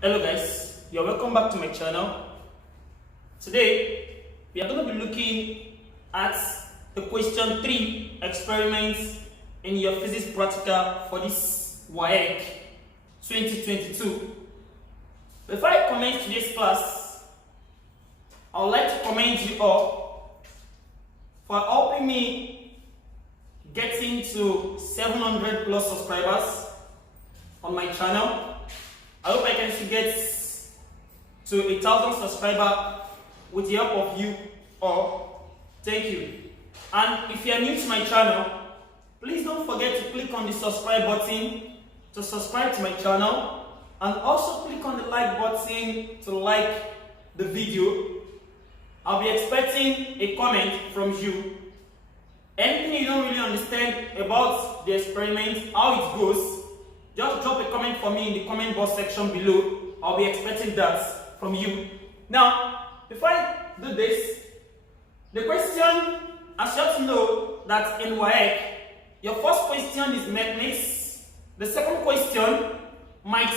Hello guys, you're welcome back to my channel. Today we are going to be looking at the question 3 experiments in your physics practical for this waec 2022. Before I commence today's class, I would like to commend you all for helping me getting to 700 plus subscribers on my channel. I hope I can still get to 1,000 subscribers with the help of you all. Thank you. And if you are new to my channel, please don't forget to click on the subscribe button to subscribe to my channel, and also click on the like button to like the video. I'll be expecting a comment from you. Anything you don't really understand about the experiment, how it goes, just drop a comment for me in the comment box section below. I'll be expecting that from you. Now, before I do this, the question, as you have to know that in waec, your first question is mechanics. The second question might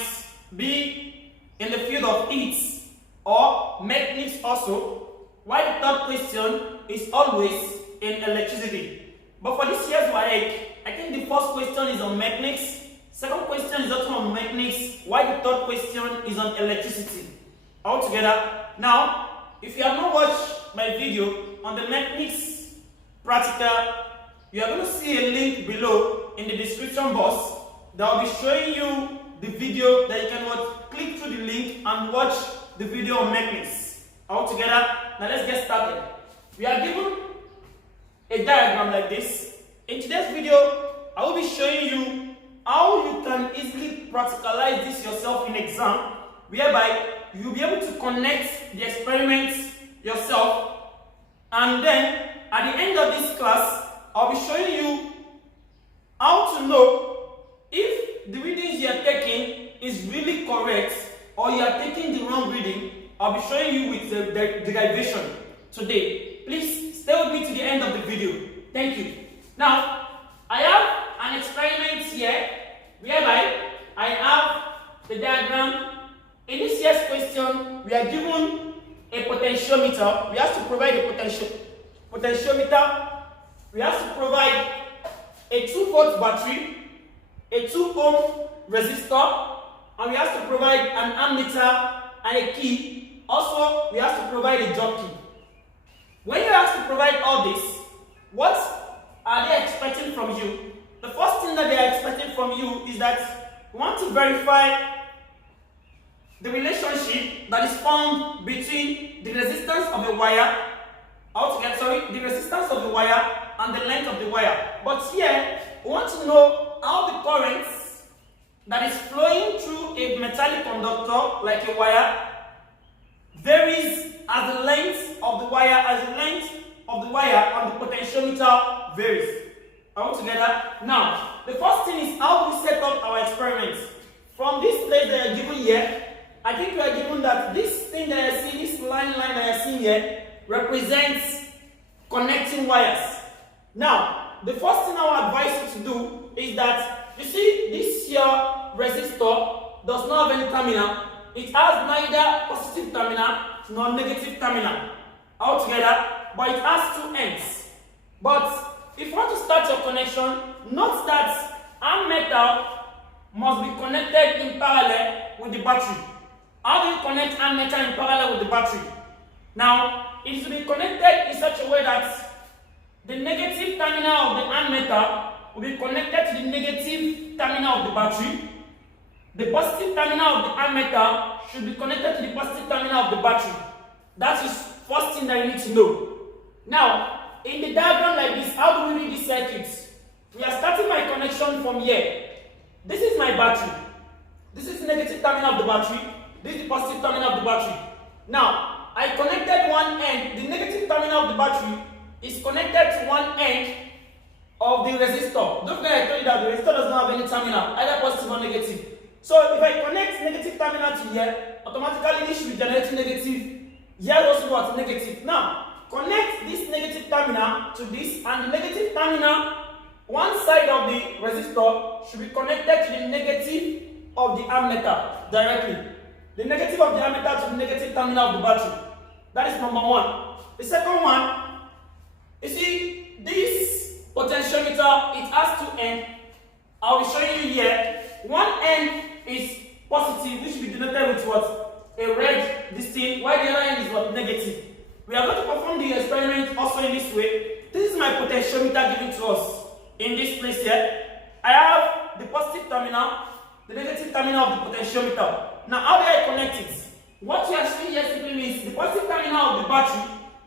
be in the field of heat or mechanics also, while the third question is always in electricity. But for this year's waec, I think the first question is on mechanics. Second question is also on mechanics, while the third question is on electricity. All together. Now, if you have not watched my video on the mechanics practical, you are going to see a link below in the description box that will be showing you the video that you can watch. Click through the link and watch the video on mechanics. All together. Now let's get started. We are given a diagram like this. In today's video, I will be showing you how you can easily practicalize this yourself in exam, whereby you'll be able to connect the experiments yourself, and then at the end of this class, I'll be showing you how to know if the readings you are taking is really correct or you are taking the wrong reading. I'll be showing you with the derivation today. Please stay with me to the end of the video. Thank you. Now, I have an experiment here whereby I have the diagram. In this year's question, we are given a potentiometer. We have to provide a potentiometer. We have to provide a 2-volt battery, a 2-ohm resistor, and we have to provide an ammeter and a key. Also, we have to provide a jockey. When you have to provide all this, what are they expecting from you? The first thing that they are expecting from you is that you want to verify the relationship that is found between the resistance of the wire, the resistance of the wire and the length of the wire. But here, we want to know how the current that is flowing through a metallic conductor like a wire varies as the length of the wire, and the potentiometer varies. All together. Now, the first thing is how do we set up our experiments? From this place that I are given here, I think we are given that this thing that I see, this line that I see here, represents connecting wires. Now, the first thing I will advise you to do is that, you see, this here resistor does not have any terminal. It has neither positive terminal nor negative terminal. All together, but it has two ends. But if you want to start your connection, note that ammeter must be connected in parallel with the battery. How do you connect ammeter in parallel with the battery? Now, it should be connected in such a way that the negative terminal of the ammeter will be connected to the negative terminal of the battery. The positive terminal of the ammeter should be connected to the positive terminal of the battery. That is first thing that you need to know. Now, in the diagram like this, how do we read this circuit? We are starting my connection from here. This is my battery. This is the negative terminal of the battery. This is the positive terminal of the battery. Now, I connected one end. The negative terminal of the battery is connected to one end of the resistor. Don't forget I told you that the resistor does not have any terminal, either positive or negative. So if I connect negative terminal to here, automatically this should be generating negative. Here also what? Negative. Now, connect this negative terminal to this, and the negative terminal, one side of the resistor should be connected to the negative of the ammeter directly. the negative of the ammeter to the negative terminal of the battery. That is number one. The second one, you see, this potentiometer, it has two ends. I'll be showing you here. One end is positive, which will be denoted with what? A red this thing, while the other end is what? Negative. We are going to perform the experiment also in this way. This is my potentiometer given to us in this place here. I have the positive terminal, the negative terminal of the potentiometer. Now, how do I connect it? What you are seeing here simply means the positive terminal of the battery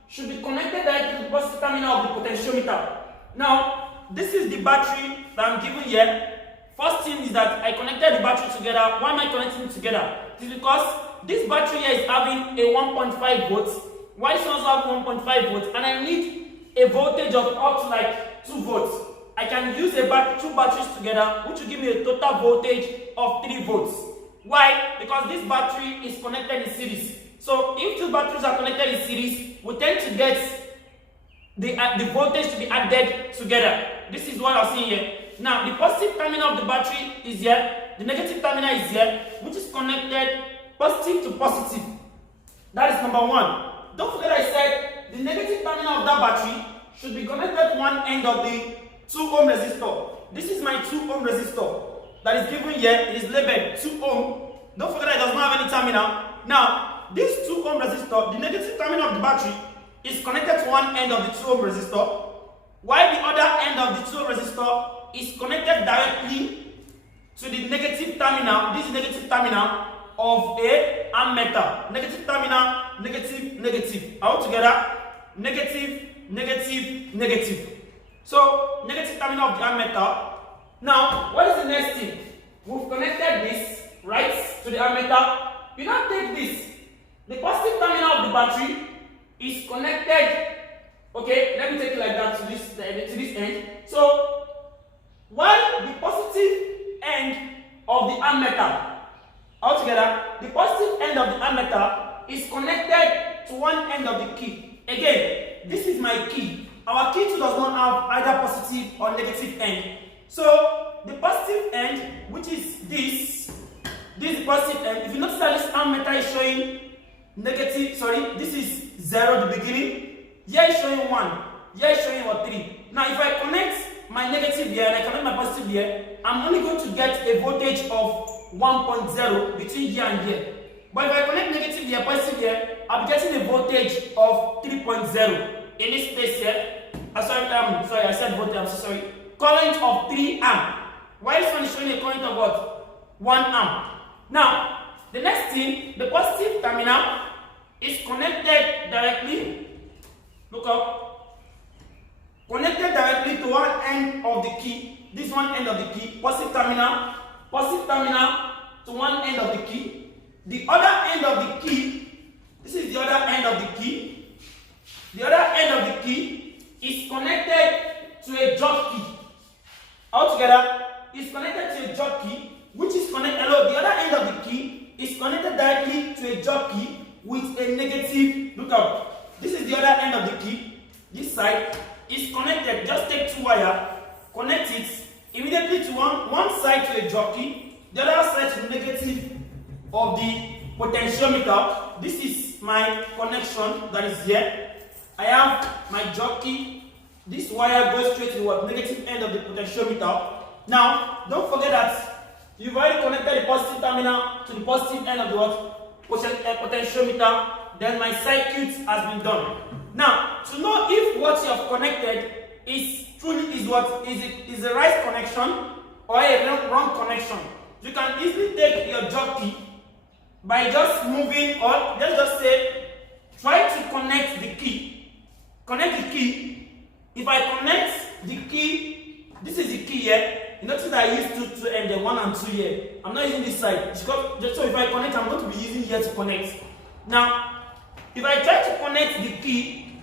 should be connected directly to the positive terminal of the potentiometer. Now, this is the battery that I'm given here. First thing is that I connected the battery together. Why am I connecting it together? It is because this battery here is having a 1.5 volts, while this one also has 1.5 volts, and I need a voltage of up to like 2 volts. I can use two batteries together, which will give me a total voltage of 3 volts. Why? Because this battery is connected in series. So if two batteries are connected in series, we tend to get the voltage to be added together. This is what I'm seeing here. Now, the positive terminal of the battery is here, the negative terminal is here, which is connected positive to positive. That is number one. Don't forget I said the negative terminal of that battery should be connected to one end of the 2 ohm resistor. This is my 2 ohm resistor that is given here. It is labeled 2 ohm. Don't forget it does not have any terminal. Now, this 2 ohm resistor, the negative terminal of the battery is connected to one end of the 2 ohm resistor, while the other end of the 2 ohm resistor is connected directly to the negative terminal. This is negative terminal of a ammeter. Negative terminal, negative, negative. All together, negative, negative, negative. So, negative terminal of the ammeter. Now, what is the next thing? We've connected this, right, to the ammeter. You now take this. The positive terminal of the battery is connected. Okay, let me take it like that to this end. So, while the positive end of the ammeter, altogether, the positive end of the ammeter is connected to one end of the key. Again, this is my key. Our key too does not have either positive or negative end. So, the positive end, which is this is the positive end. If you notice that this ammeter is showing negative, this is 0 the beginning. Here is showing 1. Here is showing 3. Now, if I connect my negative here and I connect my positive here, I'm only going to get a voltage of 1.0 between here and here. But if I connect negative here, positive here, I'll be getting a voltage of 3.0 in this place here. I said voltage, I'm so sorry. Current of 3 amp. While this one is showing a current of what? 1 amp. Now, the next thing, the positive terminal is connected directly. Look up. Connected directly to one end of the key. This one end of the key. Positive terminal to one end of the key. The other end of the key, this is the other end of the key. The other end of the key is connected to a jockey. Altogether, is connected to a jockey, which is connected. The other end of the key is connected directly to a jockey with a negative. Look up. This is the other end of the key. This side is connected. Just take 2 wires, connect it immediately to one side to a jockey, the other side to the negative of the potentiometer. This is my connection that is here. I have my jockey. This wire goes straight to the negative end of the potentiometer. Now, don't forget that you've already connected the positive terminal to the positive end of the potentiometer. Then my circuit has been done. Now, to know if what you have connected is the right connection or a wrong connection, you can easily take your jockey by just moving, or let's just say, try to connect the key. Connect the key. If I connect the key, this is the key here. You notice that I used 2 and then 1 and 2 here. I'm not using this side. So if I connect, I'm going to be using here to connect. Now, if I try to connect the key,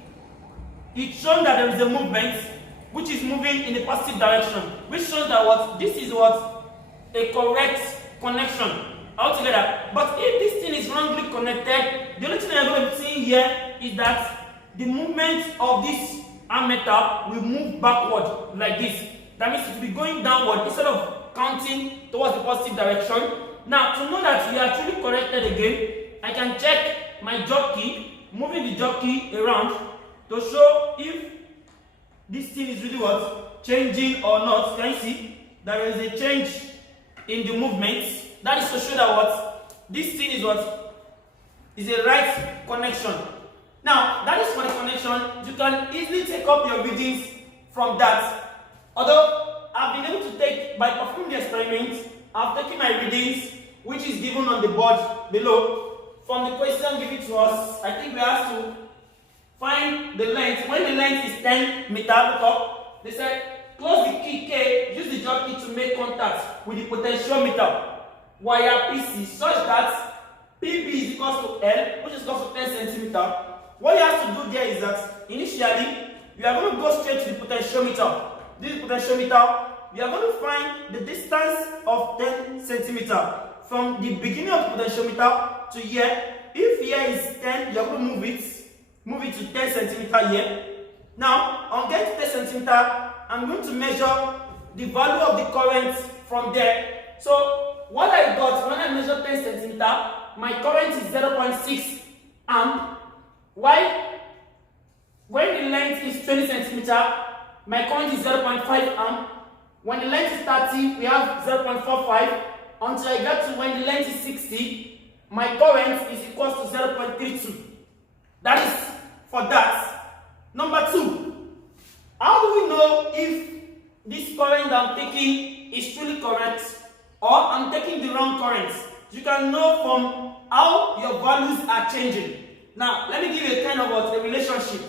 it's shown that there is a movement which is moving in the positive direction, which shows that this is a correct connection altogether. But if this thing is wrongly connected, the only thing I'm going to be seeing here is that the movement of this ammeter will move backward like this. That means it will be going downward. Instead of counting towards the positive direction, Now, to know that we are truly corrected again, I can check my job key, moving the job key around to show if this thing is really what? Changing or not. Can you see? There is a change in the movement. That is to show that what? This thing is what? Is a right connection. Now, that is for the connection. You can easily take up your readings from that. Although, I've been able to take, by performing the experiment, I've taken my readings, which is given on the board below. From the question given to us, I think we have to find the length. When the length is 10 meters, look up, they said, close the key K, use the job key to make contact with the potentiometer wire PC such that PB is equal to L, which is equal to 10 centimeters. What you have to do there is that initially, you are going to go straight to the potentiometer. This potentiometer, we are going to find the distance of 10 centimeters from the beginning of the potentiometer to here. If here is 10, you are going to move it to 10 centimeters here. Now, on getting to 10 centimeters, I'm going to measure the value of the current from there. So, what I got when I measure 10 centimeters, my current is 0.6 amp. While when the length is 20 centimeters, my current is 0.5 amp. When the length is 30, we have 0.45. Until I get to when the length is 60, my current is equal to 0.32. That is for that. Number 2, how do we know if this current I'm taking is truly correct or I'm taking the wrong current? You can know from how your values are changing. Now, let me give you a kind of a relationship.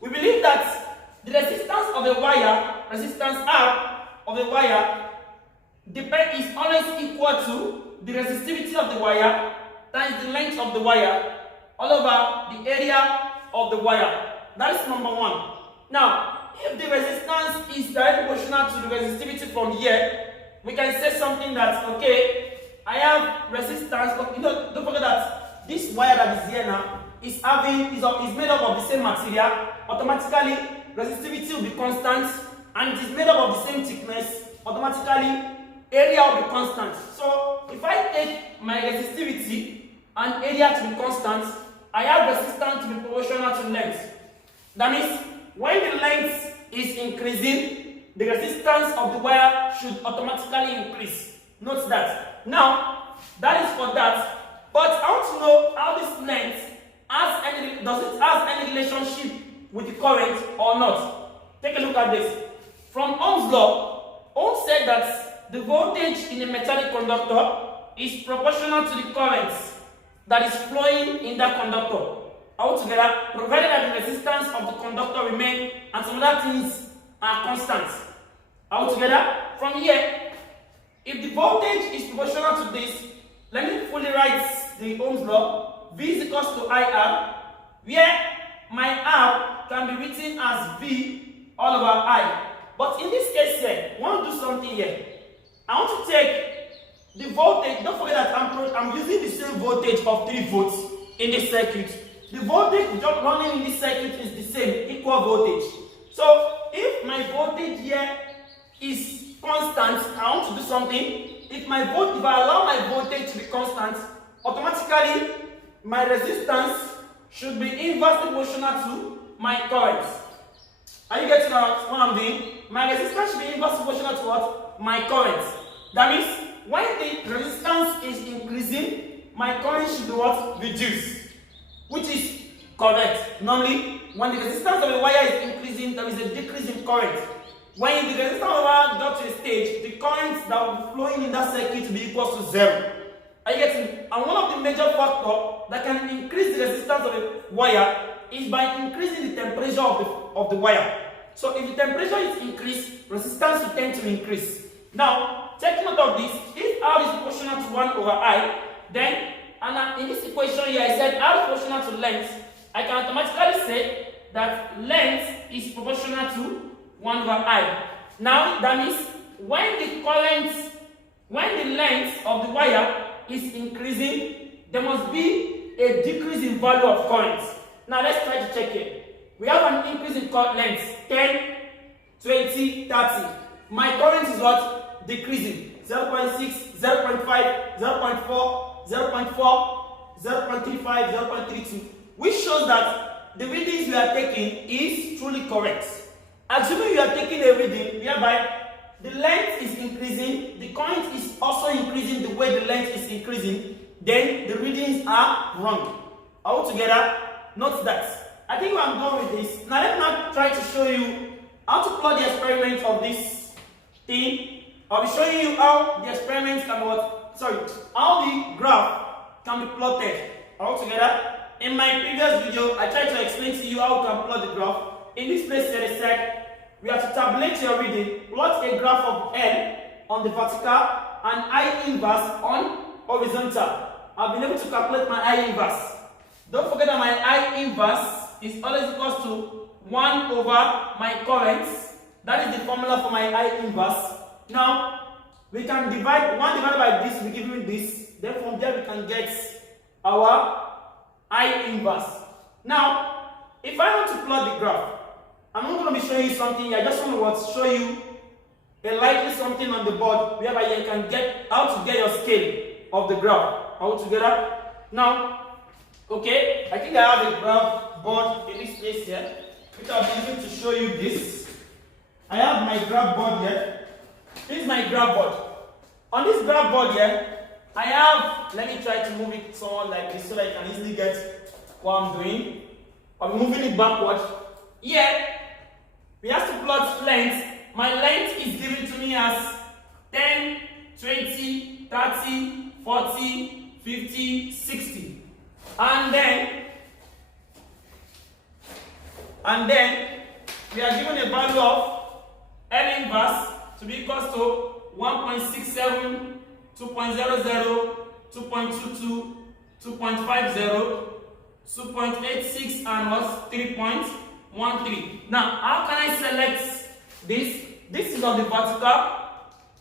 We believe that the resistance of a wire, resistance R of a wire, is always equal to the resistivity of the wire times the length of the wire all over the area of the wire. That is number 1. Now, if the resistance is directly proportional to the resistivity from here, we can say something that, okay, I have resistance, but don't forget that this wire that is here now is made up of the same material. Automatically, resistivity will be constant, and it is made up of the same thickness. Automatically, area will be constant. So, if I take my resistivity and area to be constant, I have resistance to be proportional to length. That means, when the length is increasing, the resistance of the wire should automatically increase. Note that. Now, that is for that. But I want to know how this length does it have any relationship with the current or not. Take a look at this. From Ohm's law, Ohm said that the voltage in a metallic conductor is proportional to the current that is flowing in that conductor. Altogether, provided that the resistance of the conductor remains and some other things are constant. Altogether, from here, if the voltage is proportional to this, let me fully write the Ohm's law. V is equal to IR, where my R can be written as V all over I. But in this case here, I want to do something here. I want to take the voltage. Don't forget that I'm using the same voltage of 3 volts in this circuit. The voltage running in this circuit is the same, equal voltage. So if my voltage here is constant, I want to do something. If I allow my voltage to be constant, automatically my resistance should be inversely proportional to my current. Are you getting what I'm doing? My resistance should be inversely proportional to what? My current. That means when the resistance is increasing, my current should be what? Reduce. Which is correct. Normally, when the resistance of a wire is increasing, there is a decrease in current. When the resistance of a wire got to a stage, the current that will be flowing in that circuit will be equal to 0. Are you getting? And one of the major factors that can increase the resistance of a wire is by increasing the temperature of the wire. So if the temperature is increased, resistance will tend to increase. Now, take note of this. If R is proportional to 1 over I, then, and in this equation here, I said R is proportional to length. I can automatically say that length is proportional to 1 over I. Now, that means when the length of the wire is increasing, there must be a decrease in value of current. Now, let's try to check it. We have an increase in length, 10, 20, 30. My current is what? Decreasing. 0.6, 0.5, 0.4, 0.4, 0.35, 0.32, which shows that the readings we are taking is truly correct. Assuming you are taking a reading whereby the length is increasing, the current is also increasing the way the length is increasing, then the readings are wrong. Altogether, note that. I think I'm done with this. Now let me now try to show you how to plot the experiment of this thing. I'll be showing you how the experiments can how the graph can be plotted. Altogether, in my previous video, I tried to explain to you how we can plot the graph. In this place here, they said we have to tabulate your reading, plot a graph of L on the vertical and I inverse on horizontal. I've been able to calculate my I inverse. Don't forget that my I inverse is always equals to 1 over my current. That is the formula for my I inverse. Now, we can divide 1 divided by this, we give you this. Then from there we can get our I inverse. Now, if I want to plot the graph, I'm not going to be showing you something. I just want to show you a likely something on the board whereby you can get how to get your scale of the graph altogether. Now, okay, I think I have a graph board in this place here, which I'll be using to show you this. I have my graph board here. This is my graph board. On this graph board here, I have, let me try to move it somewhat like this so that you can easily get what I'm doing. I'm moving it backward. Here, we have to plot length. My length is given to me as 10, 20, 30, 40, 50, 60. And then we are given a value of L inverse to be equals to 1.67, 2.00, 2.22, 2.50, 2.86 and what? 3.13. Now, how can I select this? This is on the vertical,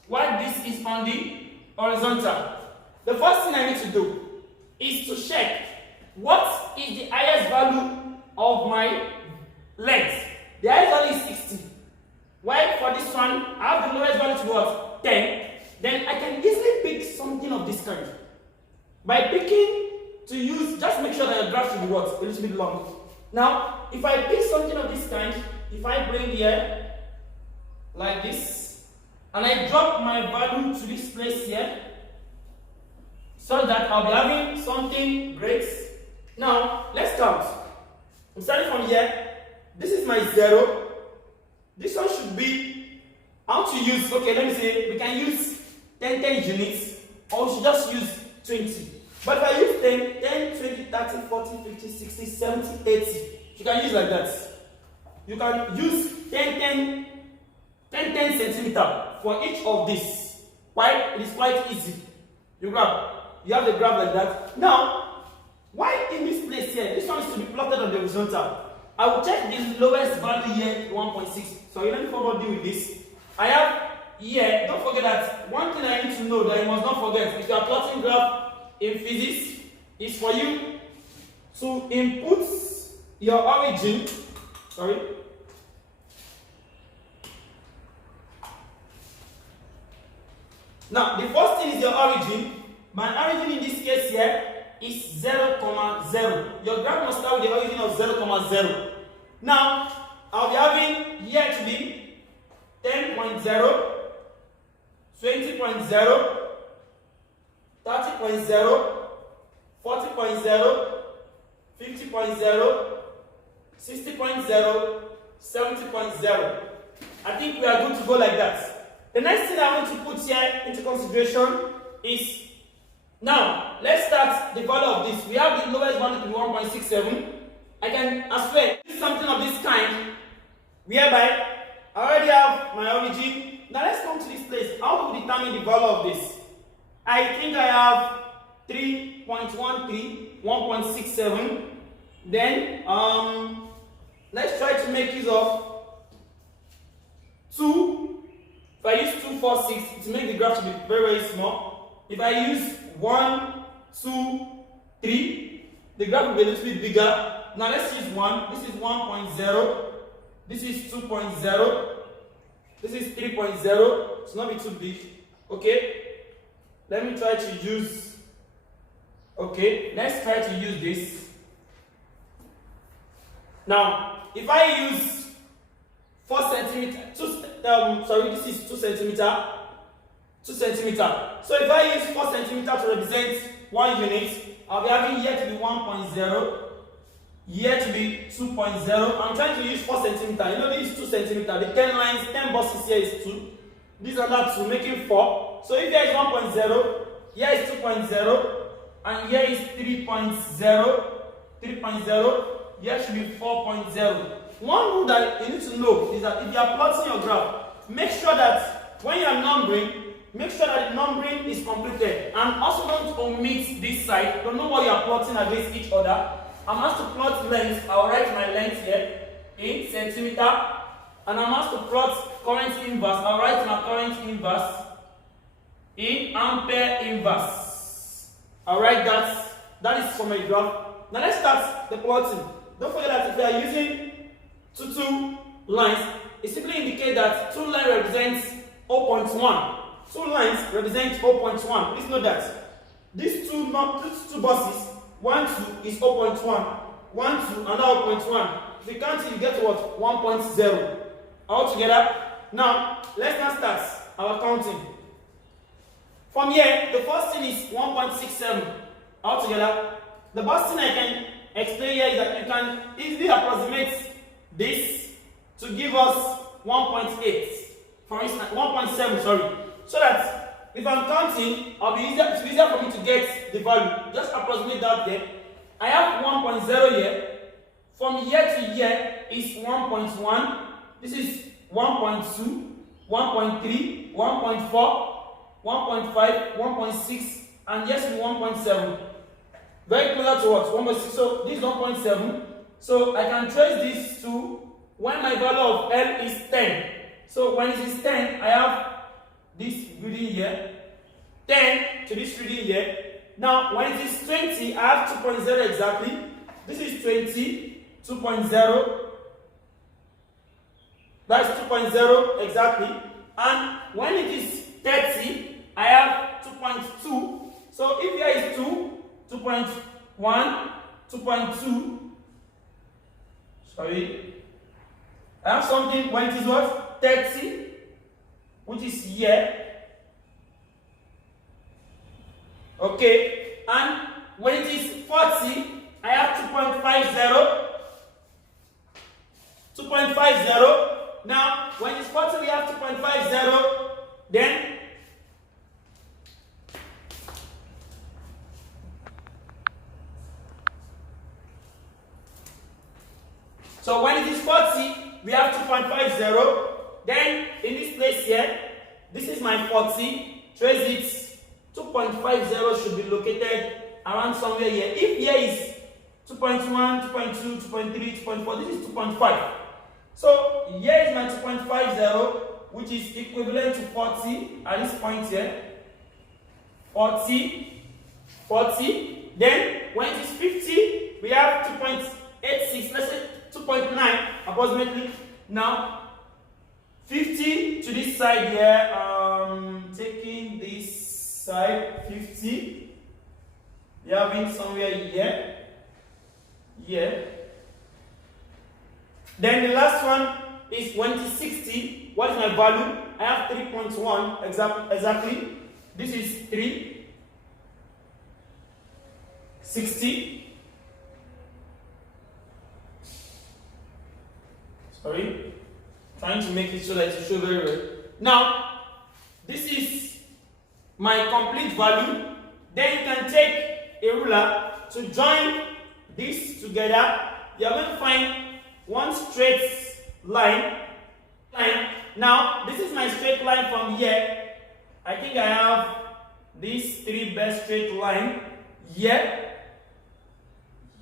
while this is on the horizontal. The first thing I need to do is to check what is the highest value of my length. The highest value is 60. While for this one, I have the lowest value to what? 10. Then I can easily pick something of this kind. By picking to use, just make sure that your graph should be what? A little bit long. Now, if I pick something of this kind, if I bring here, like this, and I drop my value to this place here, so that I'll be having something great. Now, let's count. I'm starting from here. This is my 0. This one should be, how to use, okay, let me say, we can use 10 units, or we should just use 20. But if I use 10, 20, 30, 40, 50, 60, 70, 80, you can use like that. You can use 10 centimeter for each of these. Why? It is quite easy. You have the graph like that. Now, why in this place here, this one is to be plotted on the horizontal. I will check the lowest value here, 1.6. So let me forward deal with this. I have here, don't forget that one thing I need to know that you must not forget, if you are plotting graph in physics, is for you to input your origin. Now, the first thing is your origin. My origin in this case here is 0, 0. Your graph must start with the origin of 0, 0. Now, I'll be having here to be 10.0, 20.0, 30.0, 40.0, 50.0, 60.0, 70.0. I think we are good to go like that. The next thing I want to put here into consideration is, now, let's start the value of this. We have the lowest value to be 1.67. I can as well use something of this kind, whereby I already have my origin. Now let's come to this place. How do we determine the value of this? I think I have 3.13, 1.67. Then, let's try to make use of 2. If I use 2, 4, 6, to make the graph to be very, very small. If I use 1, 2, 3, the graph will be a little bit bigger. Now let's use 1. This is 1.0. This is 2.0. This is 3.0. It's not be too big. Okay. let me try to use, okay, let's try to use this. Now, if I use 4 centimeter, this is 2 centimeter, 2 centimeter. So if I use 4 centimeter to represent 1 unit, I'll be having here to be 1.0, here to be 2.0. I'm trying to use 4 centimeter. You know this is 2 centimeter. The 10 lines, 10 boxes here is 2. These are not 2, making 4. So if here is 1.0, here is 2.0, and here is 3.0, 3.0, here should be 4.0. One rule that you need to know is that if you are plotting your graph, make sure that when you are numbering, make sure that the numbering is completed. And also don't omit this side. Don't know what you are plotting against each other. I'm asked to plot length. I'll write my length here in centimeter. And I'm asked to plot current inverse. I'll write my current inverse in ampere inverse. I'll write that. That is for my graph. Now let's start the plotting. Don't forget that if you are using two lines, it simply indicates that 2 lines represents 0.1. 2 lines represent 0.1. Please note that these two buses, 1, 2 is 0.1. 1, 2, another 0.1. If you count it, you get to what? 1.0. All together. Now, let's now start our counting. From here, the first thing is 1.67. All together. The first thing I can explain here is that you can easily approximate this to give us 1.8. For instance, 1.7, sorry. So that if I'm counting, it's easier for me to get the value. Just approximate that there. I have 1.0 here. From here to here is 1.1. This is 1.2, 1.3, 1.4, 1.5, 1.6, and yes, 1.7. Very close to what? 1.6. So this is 1.7. So I can trace this to when my value of L is 10. So when it is 10, I have this reading here. 10 to this reading here. Now when it is 20, I have 2.0 exactly. This is 20, 2.0. That's 2.0 exactly. And when it is 30, I have 2.2. So if here is 2, 2.1, 2.2. Sorry. I have something when it is what? 30, which is here. Okay. And when it is 40, I have 2.50. 2.50. Now, when it's 40, we have 2.50. Then, so when it is 40, we have 2.50. Then, in this place here, this is my 40. Trace it. 2.50 should be located around somewhere here. If here is 2.1, 2.2, 2.3, 2.4, this is 2.5. So here is my 2.50, which is equivalent to 40 at this point here. 40, 40. Then when it is 50, we have 2.86, let's say 2.9 approximately. Now 50 to this side here, taking this side 50, we are having somewhere here, here. Then the last one is when it is 60. What is my value? I have 3.1 exactly. This is 3. 60. Sorry. Trying to make it so that it shows very well. Now, this is my complete value. Then you can take a ruler to join this together. You are going to find one straight line. Now, this is my straight line from here. I think I have these 3 best straight line here.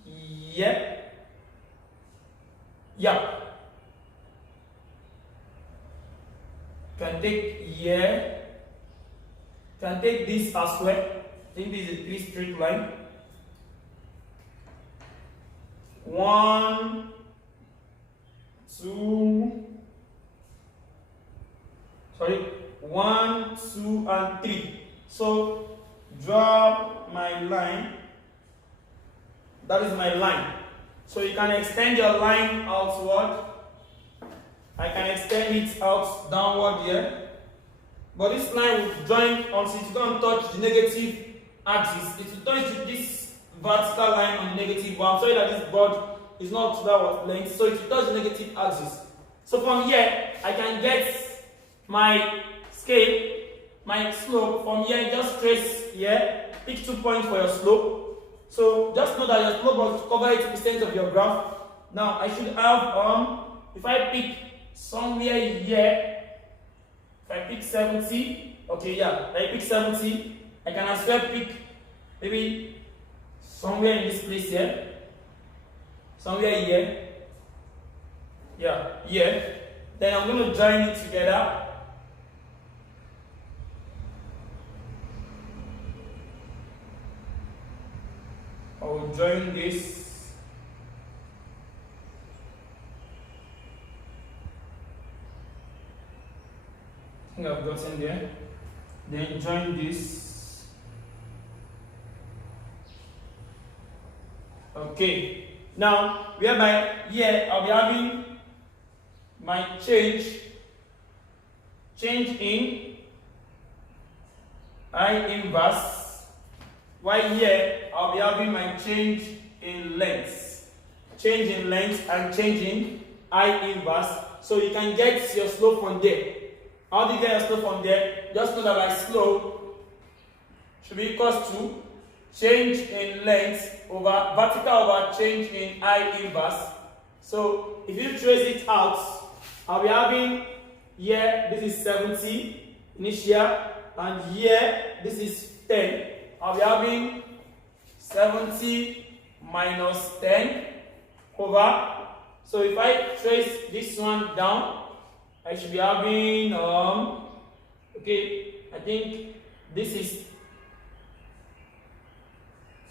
Here. Yeah. Can take here. Can take this as well. I think this is 3 straight line. 1, 2, sorry, 1, 2, and 3. So draw my line. That is my line. So you can extend your line outward. I can extend it out downward here. But this line will join until it don't touch the negative axis. It will touch this vertical line on the negative one. I'm sorry that this board is not that length. So it will touch the negative axis. So from here, I can get my scale, my slope. From here, just trace here. Pick 2 points for your slope. So just know that your slope must cover 80% of your graph. Now I should have if I pick somewhere here, if I pick 70, okay, yeah, I pick 70, I can as well pick maybe somewhere in this place here, somewhere here, yeah, here. Then I'm going to join it together. I will join this. I think I've gotten there. Then join this. Okay. Now, whereby here I'll be having my change in I inverse. While here I'll be having my change in length. Change in length and change in I inverse. So you can get your slope from there. How do you get your slope from there? Just know that my slope should be equals to change in length over vertical over change in I inverse. So if you trace it out, I'll be having here, this is 70 initial, and here, this is 10. I'll be having 70 minus 10 over. So if I trace this one down, I should be having, okay, I think this is,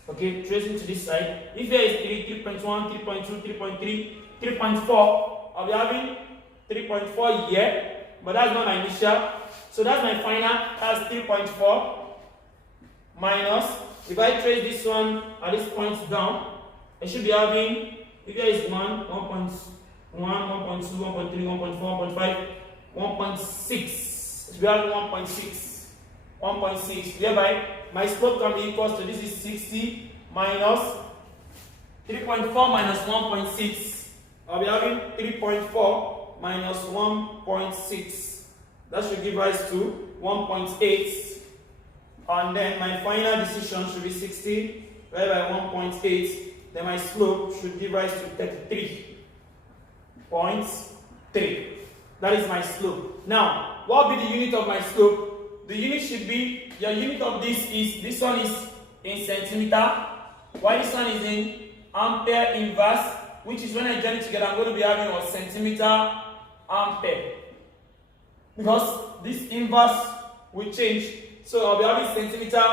okay, tracing to this side. If there is 3, 3.1, 3.2, 3.3, 3.4, I'll be having 3.4 here, but that's not my initial. So that's my final, that's 3.4 minus, if I trace this one at this point down, I should be having, if there is 1, 1.1, 1.2, 1.3, 1.4, 1.5, 1.6, it should be having 1.6, 1.6, whereby my slope can be equal to, this is 60 minus 3.4 minus 1.6, I'll be having 3.4 minus 1.6, that should give rise to 1.8, and then my final decision should be 60, whereby 1.8, then my slope should give rise to 33.3. That is my slope. Now, what will be the unit of my slope? The unit should be, your unit of this one is in centimeter, while this one is in ampere inverse, which is when I join it together, I'm going to be having a centimeter ampere. Because this inverse will change. So I'll be having centimeter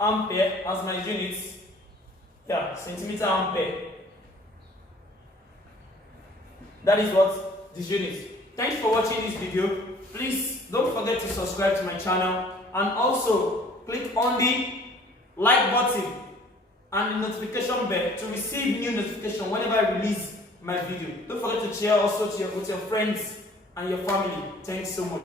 ampere as my units. Yeah, centimeter ampere. That is what this unit is. Thanks for watching this video. Please don't forget to subscribe to my channel and also click on the like button and the notification bell to receive new notification whenever I release my video. Don't forget to share also with your friends and your family. Thanks so much.